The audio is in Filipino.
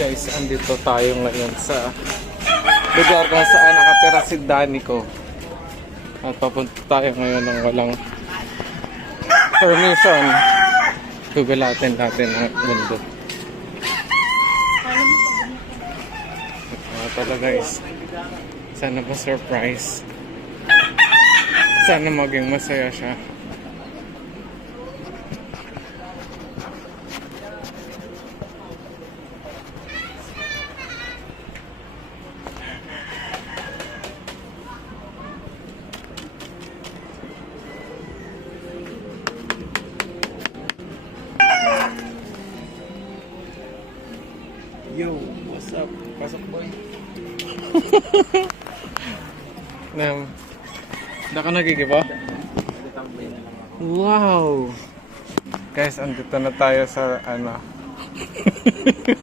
Guys, andito tayo ngayon sa lugar kung saan nakatira si Danny ko. At papunta tayo ngayon ng walang permission. Gugulatin natin ang mundo. Tala guys, sana ma-surprise. Sana maging masaya siya. Yo, what's up? Pasok boy. Hindi ka nagigiba? Wow! Guys, andito na tayo sa ano